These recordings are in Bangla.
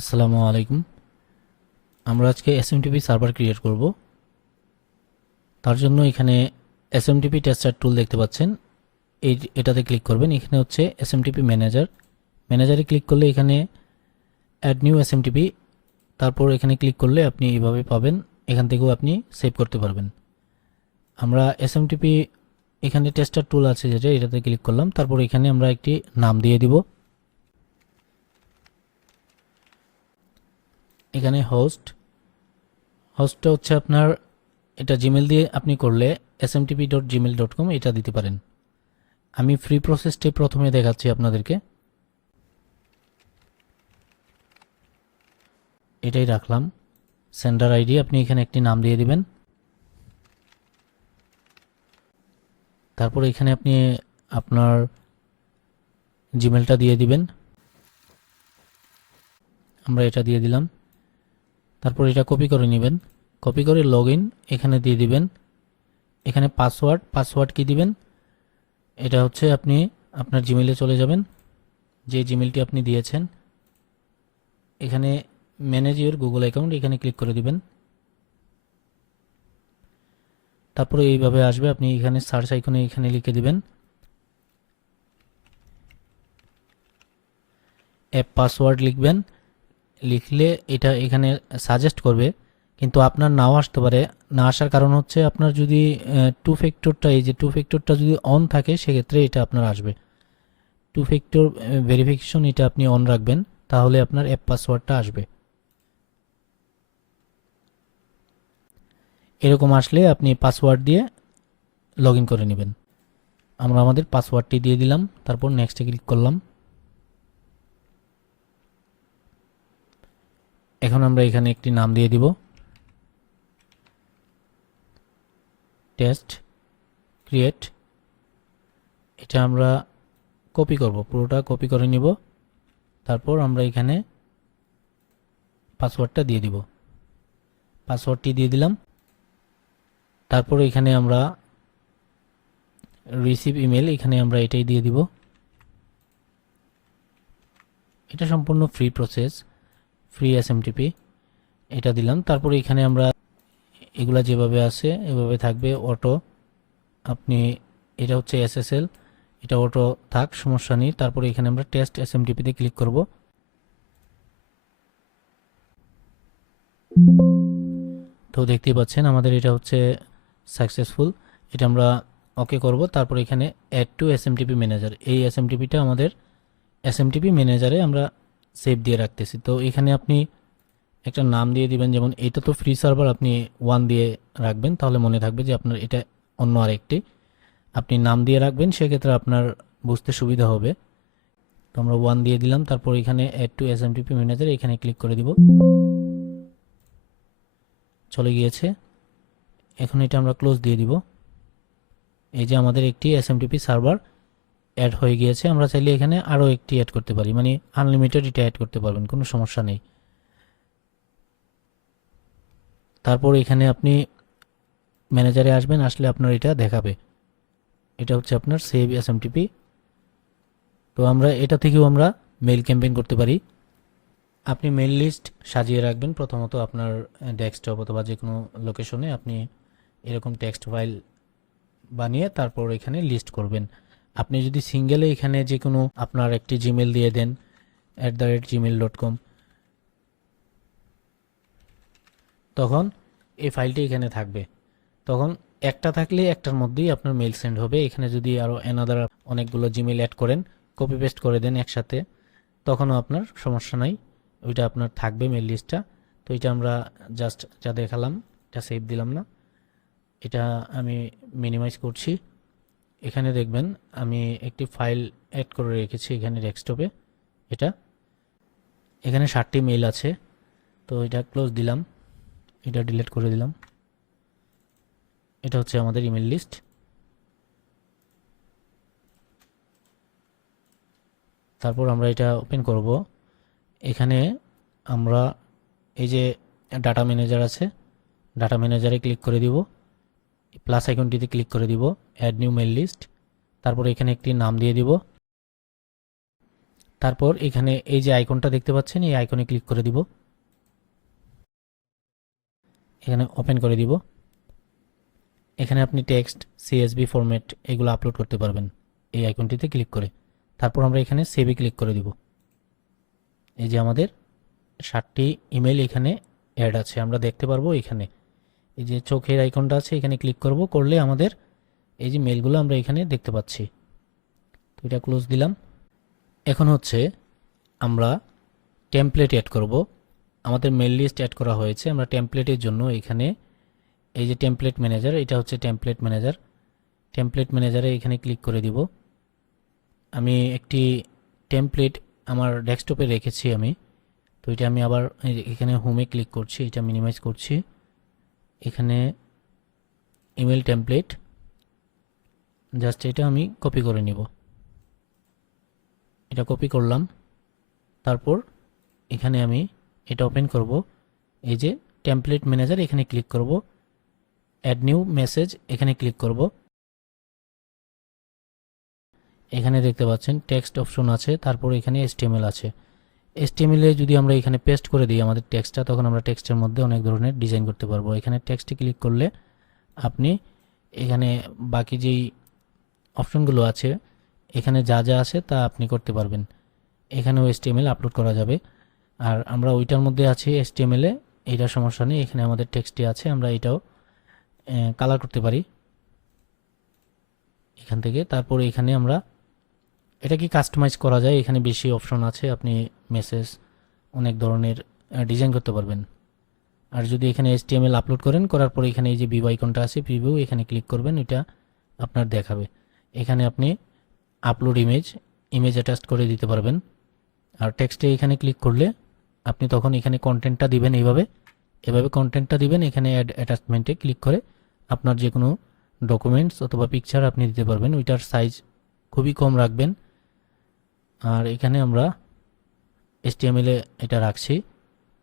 আসসালামু আলাইকুম। আমরা আজকে এসএমটিপি সার্ভার ক্রিয়েট করব। তার জন্য এখানে এসএমটিপি টেস্টার টুল দেখতে পাচ্ছেন, এটাতে ক্লিক করবেন। এখানে হচ্ছে এসএমটিপি ম্যানেজারে ক্লিক করলে এখানে অ্যাড নিউ এসএমটিপি, তারপর এখানে ক্লিক করলে আপনি এইভাবে পাবেন। এখান থেকেও আপনি সেভ করতে পারবেন। আমরা এসএমটিপি এখানে টেস্টার টুল আছে যেটা, এটাতে ক্লিক করলাম। তারপর এখানে আমরা একটি নাম দিয়ে দিব। এখানে হোস্টটা হচ্ছে আপনার, এটা জিমেল দিয়ে আপনি করলে smtp.gmail.com এটা দিতে পারেন। আমি ফ্রি প্রসেসটাই প্রথমে দেখাচ্ছি আপনাদেরকে। এটাই রাখলাম। সেন্ডার আইডি আপনি এখানে একটি নাম দিয়ে দিবেন। তারপর এখানে আপনি আপনার জিমেলটা দিয়ে দিবেন। আমরা এটা দিয়ে দিলাম। তারপর এটা কপি করে নেবেন। কপি করে লগইন এখানে দিয়ে দিবেন। এখানে পাসওয়ার্ড কি দিবেন, এটা হচ্ছে আপনি আপনার জিমেলে চলে যাবেন, যে জিমেলটি আপনি দিয়েছেন। এখানে ম্যানেজ ইউর গুগল অ্যাকাউন্ট এখানে ক্লিক করে দিবেন। তারপরে এইভাবে আসবে, আপনি এখানে সার্চ আইকনে এখানে লিখে দিবেন অ্যাপ পাসওয়ার্ড লিখবেন। লিখলে এটা এখানে সাজেস্ট করবে, কিন্তু আপনার নাও আসতে পারে। না আসার কারণ হচ্ছে আপনার যদি টু ফ্যাক্টরটা যদি অন থাকে সেক্ষেত্রে এটা আপনার আসবে। টু ফ্যাক্টর ভেরিফিকেশন এটা আপনি অন রাখবেন, তাহলে আপনার অ্যাপ পাসওয়ার্ডটা আসবে। এরকম আসলে আপনি পাসওয়ার্ড দিয়ে লগ ইন করে নেবেন। আমরা আমাদের পাসওয়ার্ডটি দিয়ে দিলাম, তারপর নেক্সটে ক্লিক করলাম। এখন আমরা এখানে একটি নাম দিয়ে দিব, টেস্ট ক্রিয়েট। এটা আমরা কপি করব, পুরোটা কপি করে নিব। তারপর আমরা এখানে পাসওয়ার্ডটা দিয়ে দিব। পাসওয়ার্ডটি দিয়ে দিলাম। তারপর এখানে আমরা রিসিভ ইমেল, এখানে আমরা এটাই দিয়ে দিব। এটা সম্পূর্ণ ফ্রি প্রসেস, ফ্রি এসএমটিপি, এটা দিলাম। তারপরে এখানে আমরা এগুলা যেভাবে আছে এভাবে থাকবে। অটো আপনি, এটা হচ্ছে এসএসএল, এটা অটো থাক, সমস্যা নেই। তারপরে এখানে আমরা টেস্ট এসএমটিপিতে ক্লিক করব। তো দেখতেই পাচ্ছেন আমাদের এটা হচ্ছে সাকসেসফুল। এটা আমরা ওকে করব। তারপর এখানে অ্যাড টু এসএমটিপি ম্যানেজার, এই এসএমটিপিটা আমাদের এসএমটিপি ম্যানেজারে আমরা সেভ দিয়ে রাখতেছি। তো এখানে আপনি একটা নাম দিয়ে দিবেন, যেমন এটা তো ফ্রি সার্ভার, আপনি 1 দিয়ে রাখবেন, তাহলে মনে থাকবে যে আপনার এটা অন্য আরেকটি। আপনি নাম দিয়ে রাখবেন, সেক্ষেত্রে আপনার বুঝতে সুবিধা হবে। তো আমরা 1 দিয়ে দিলাম। তারপর এখানে অ্যাড টু এসএমটিপি ম্যানেজার এখানে ক্লিক করে দিব। চলে গিয়েছে। এখন এটা আমরা ক্লোজ দিয়ে দিব। এই যে আমাদের একটি এসএমটিপি সার্ভার অ্যাড হয়ে গিয়েছে। আমরা চাইলে এখানে আরও একটি অ্যাড করতে পারি, মানে আনলিমিটেড এটা অ্যাড করতে পারবেন, কোনো সমস্যা নেই। তারপর এখানে আপনি ম্যানেজারে আসবেন, আসলে আপনার এটা দেখাবে। এটা হচ্ছে আপনার সেভ এসএমটিপি। তো আমরা এটা থেকেও আমরা মেইল ক্যাম্পেইন করতে পারি। আপনি মেইল লিস্ট সাজিয়ে রাখবেন প্রথমত আপনার ডেস্কটপ অথবা যে কোনো লোকেশনে। আপনি এরকম টেক্সট ফাইল বানিয়ে তারপর এখানে লিস্ট করবেন। আপনি যদি সিঙ্গেলে এখানে যে কোনো আপনার একটি জিমেল দিয়ে দেন @gmail.com, তখন এই ফাইলটি এখানে থাকবে। তখন একটা থাকলে একটার মধ্যেই আপনার মেইল সেন্ড হবে। এখানে যদি আরও অ্যানাদার অনেকগুলো জিমেল অ্যাড করেন, কপি পেস্ট করে দেন একসাথে, তখনও আপনার সমস্যা নাই, ওইটা আপনার থাকবে মেইল লিস্টটা। তো এটা আমরা জাস্ট যা দেখালাম, এটা সেভ দিলাম না, এটা আমি মিনিমাইজ করছি। এখানে দেখবেন আমি একটি ফাইল অ্যাড করে রেখেছি এখানে ডেস্কটপে। এটা এখানে 60টি মেইল আছে। তো এটা ক্লোজ দিলাম, এটা ডিলিট করে দিলাম। এটা হচ্ছে আমাদের ইমেল লিস্ট। তারপর আমরা এটা ওপেন করব। এখানে আমরা এই যে ডাটা ম্যানেজার আছে, ডাটা ম্যানেজারে ক্লিক করে দিব, প্লাস আইকনটিতে ক্লিক করে দিব, অ্যাড নিউ মেইল লিস্ট। তারপর এখানে একটি নাম দিয়ে দিব, তারপর এখানে এই যে আইকনটা দেখতে পাচ্ছেন, এই আইকনে ক্লিক করে দিব। এখানে ওপেন করে দিব। এখানে আপনি টেক্সট, সিএসভি ফরম্যাট এগুলো আপলোড করতে পারবেন এই আইকনটিতে ক্লিক করে। তারপর আমরা এখানে সেভে ক্লিক করে দিব। এই যে আমাদের 7টি ইমেল এখানে অ্যাড আছে, আমরা দেখতে পারবো। এখানে এই যে চোখের আইকনটা আছে, এখানে ক্লিক করব, করলে আমাদের এই যে মেলগুলো আমরা এখানে দেখতে পাচ্ছি। তো এটা ক্লোজ দিলাম। এখন হচ্ছে আমরা টেমপ্লেট অ্যাড করব। আমাদের মেল লিস্ট অ্যাড করা হয়েছে, আমরা টেমপ্লেটের জন্য এখানে এই যে টেমপ্লেট ম্যানেজার, এটা হচ্ছে টেমপ্লেট ম্যানেজার। টেমপ্লেট ম্যানেজারে এখানে ক্লিক করে দিব। আমি একটি টেমপ্লেট আমার ডেস্কটপে রেখেছি আমি, তো এটা আমি আবার এখানে হোমে ক্লিক করছি, এটা মিনিমাইজ করছি। এখানে ইমেল টেমপ্লেট, জাস্ট এটা আমি কপি করে নিব। এটা কপি করলাম। তারপর এখানে আমি এটা ওপেন করব। এই যে টেমপ্লেট ম্যানেজার, এখানে ক্লিক করব। অ্যাড নিউ মেসেজ, এখানে ক্লিক করব। এখানে দেখতে পাচ্ছেন টেক্সট অপশন আছে, তারপর এখানে HTML আছে। HTML এ যদি আমরা এখানে পেস্ট করে দিই আমাদের টেক্সটটা, তখন আমরা টেক্সটের মধ্যে অনেক ধরনের ডিজাইন করতে পারবো। এখানে টেক্সটে ক্লিক করলে আপনি এখানে বাকি যেই অপশনগুলো আছে, এখানে যা যা আছে তা আপনি করতে পারবেন। এখানেও HTML আপলোড করা যাবে। আর আমরা ওইটার মধ্যে আছি HTML এ, এইটা সমস্যা নেই। এখানে আমাদের টেক্সটটি আছে, আমরা এটাও কালার করতে পারি এখান থেকে। তারপর এখানে আমরা এটা কি কাস্টমাইজ করা যায়, এখানে বেশি অপশন আছে, আপনি মেসেজ অনেক ধরনের ডিজাইন করতে পারবেন। আর যদি এখানে HTML আপলোড করেন, করার পরে এখানে এই যে ভিউ আইকনটা আছে, প্রিভিউ, এখানে ক্লিক করবেন, এটা আপনার দেখাবে। এখানে আপনি আপলোড ইমেজ অ্যাটাচ করে দিতে পারবেন। আর টেক্সটে এখানে ক্লিক করলে আপনি তখন এখানে কন্টেন্টটা দিবেন, এভাবে কন্টেন্টটা দিবেন। এখানে অ্যাড অ্যাটাচমেন্টে ক্লিক করে আপনার যে কোনো ডকুমেন্টস অথবা পিকচার আপনি দিতে পারবেন। ওইটার সাইজ খুবই কম রাখবেন। আর এখানে আমরা HTML এ এটা রাখছি,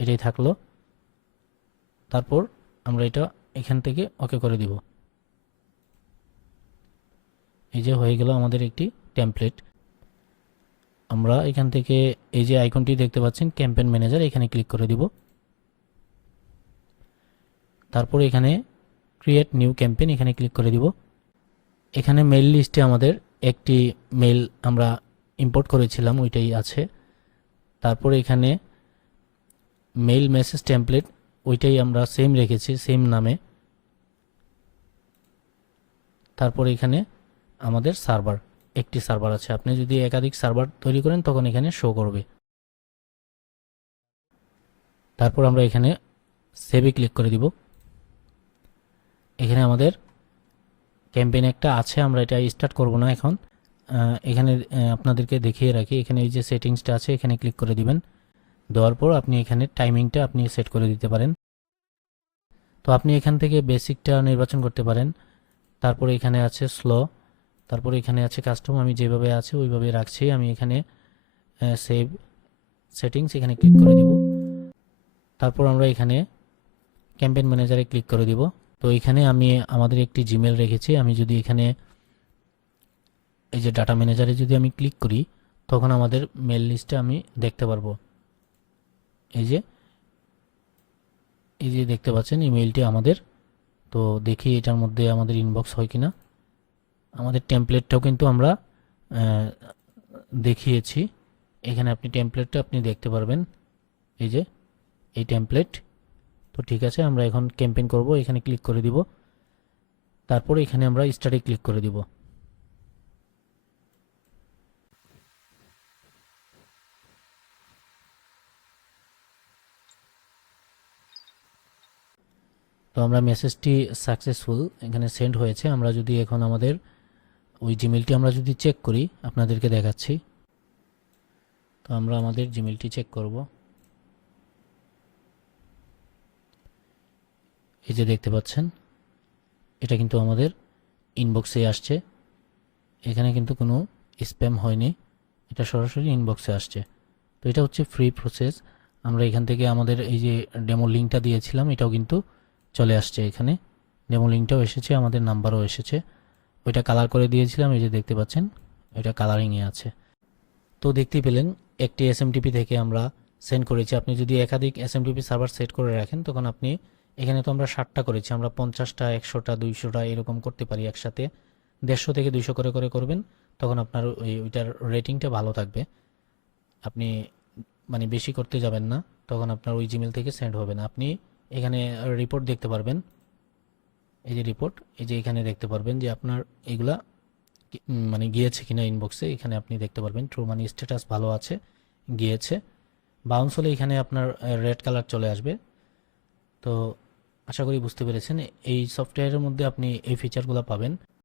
এটাই থাকলো। তারপর আমরা এটা এখান থেকে ওকে করে দিব। এই যে হয়ে গেল আমাদের একটি টেমপ্লেট। আমরা এখান থেকে এই যে আইকনটি দেখতে পাচ্ছেন ক্যাম্পেইন ম্যানেজার, এখানে ক্লিক করে দিব। তারপর এখানে ক্রিয়েট নিউ ক্যাম্পেইন, এখানে ক্লিক করে দিব। এখানে মেইল লিস্টে আমাদের একটি মেইল আমরা ইম্পোর্ট করেছিলাম, ওইটাই আছে। তারপর এখানে মেইল মেসেজ টেমপ্লেট, ওইটাই আমরা সেম রেখেছি, সেম নামে। তারপর এখানে আমাদের সার্ভার, একটি সার্ভার আছে। আপনি যদি একাধিক সার্ভার তৈরি করেন তখন এখানে শো করবে। তারপর আমরা এখানে সেভে ক্লিক করে দিব। এখানে আমাদের ক্যাম্পেইন একটা আছে, আমরা এটা স্টার্ট করব না এখন। এখানে আপনাদেরকে দেখিয়ে রাখি, এখানে এই যে সেটিংসটা আছে, এখানে ক্লিক করে দিবেন। দেওয়ার পর আপনি এখানে টাইমিংটা আপনি সেট করে দিতে পারেন। তো আপনি এখান থেকে বেসিকটা নির্বাচন করতে পারেন। তারপরে এখানে আছে স্লো, তারপরে এখানে আছে কাস্টম, আমি যেভাবে আছে ওইভাবে রাখছি। আমি এখানে সেভ সেটিংস, এখানে ক্লিক করে দিব। তারপর আমরা এখানে ক্যাম্পেইন ম্যানেজারে ক্লিক করে দিব। তো এখানে আমি আমাদের একটি জিমেল রেখেছি। আমি যদি এখানে এই যে ডাটা ম্যানেজারে যদি আমি ক্লিক করি, তখন আমাদের মেল লিস্টে আমি দেখতে পারবো। এই যে দেখতে পাচ্ছেন ইমেইলটি আমাদের। তো দেখি এটার মধ্যে আমাদের ইনবক্স হয় কিনা। আমাদের টেমপ্লেটটাও কিন্তু আমরা দেখিয়েছি। এখানে আপনি টেমপ্লেটটা আপনি দেখতে পারবেন, এই যে এই টেমপ্লেট। তো ঠিক আছে, আমরা এখন ক্যাম্পেইন করব, এখানে ক্লিক করে দিব। তারপর এখানে আমরা স্টার্টে ক্লিক করে দিব। তো আমরা মেসেজটি সাকসেসফুল এখানে সেন্ড হয়েছে। আমরা যদি এখন আমাদের ওই জিমেলটি আমরা যদি চেক করি, আপনাদেরকে দেখাচ্ছি। তো আমরা আমাদের জিমেলটি চেক করব। এই যে দেখতে পাচ্ছেন, এটা কিন্তু আমাদের ইনবক্সে আসছে। এখানে কিন্তু কোনো স্প্যাম হয়নি, এটা সরাসরি ইনবক্সে আসছে। তো এটা হচ্ছে ফ্রি প্রসেস। আমরা এখান থেকে আমাদের এই যে ডেমো লিঙ্কটা দিয়েছিলাম, এটাও কিন্তু চলে আসছে। এখানে ডেমো লিঙ্কটাও এসেছে, আমাদের নাম্বারও এসেছে। ওইটা কালার করে দিয়েছিলাম, এই যে দেখতে পাচ্ছেন এটা কালারিংয়ে আছে। তো দেখতেই পেলেন একটি এসএমটিপি থেকে আমরা সেন্ড করেছি। আপনি যদি একাধিক এসএমটিপি সার্ভার সেট করে রাখেন তখন আপনি, এখানে তো আমরা 60টা করেছি, আমরা 50টা 100টা 200টা এরকম করতে পারি একসাথে। 150 থেকে 200 করে করে করবেন, তখন আপনার ওইটার রেটিংটা ভালো থাকবে। আপনি মানে বেশি করতে যাবেন না, তখন আপনার ওই জিমেল থেকে সেন্ড হবে না। আপনি এখানে রিপোর্ট দেখতে পারবেন, এই যে রিপোর্ট, এই যে এখানে দেখতে পারবেন যে আপনার এগুলা মানে গিয়েছে কিনা ইনবক্সে, এখানে আপনি দেখতে পারবেন ট্রু মানি স্ট্যাটাস ভালো আছে, গিয়েছে। বাউন্স হলে এখানে আপনার রেড কালার চলে আসবে। তো আশা করি বুঝতে পেরেছেন, এই সফটওয়্যারের মধ্যে আপনি এই ফিচারগুলো পাবেন।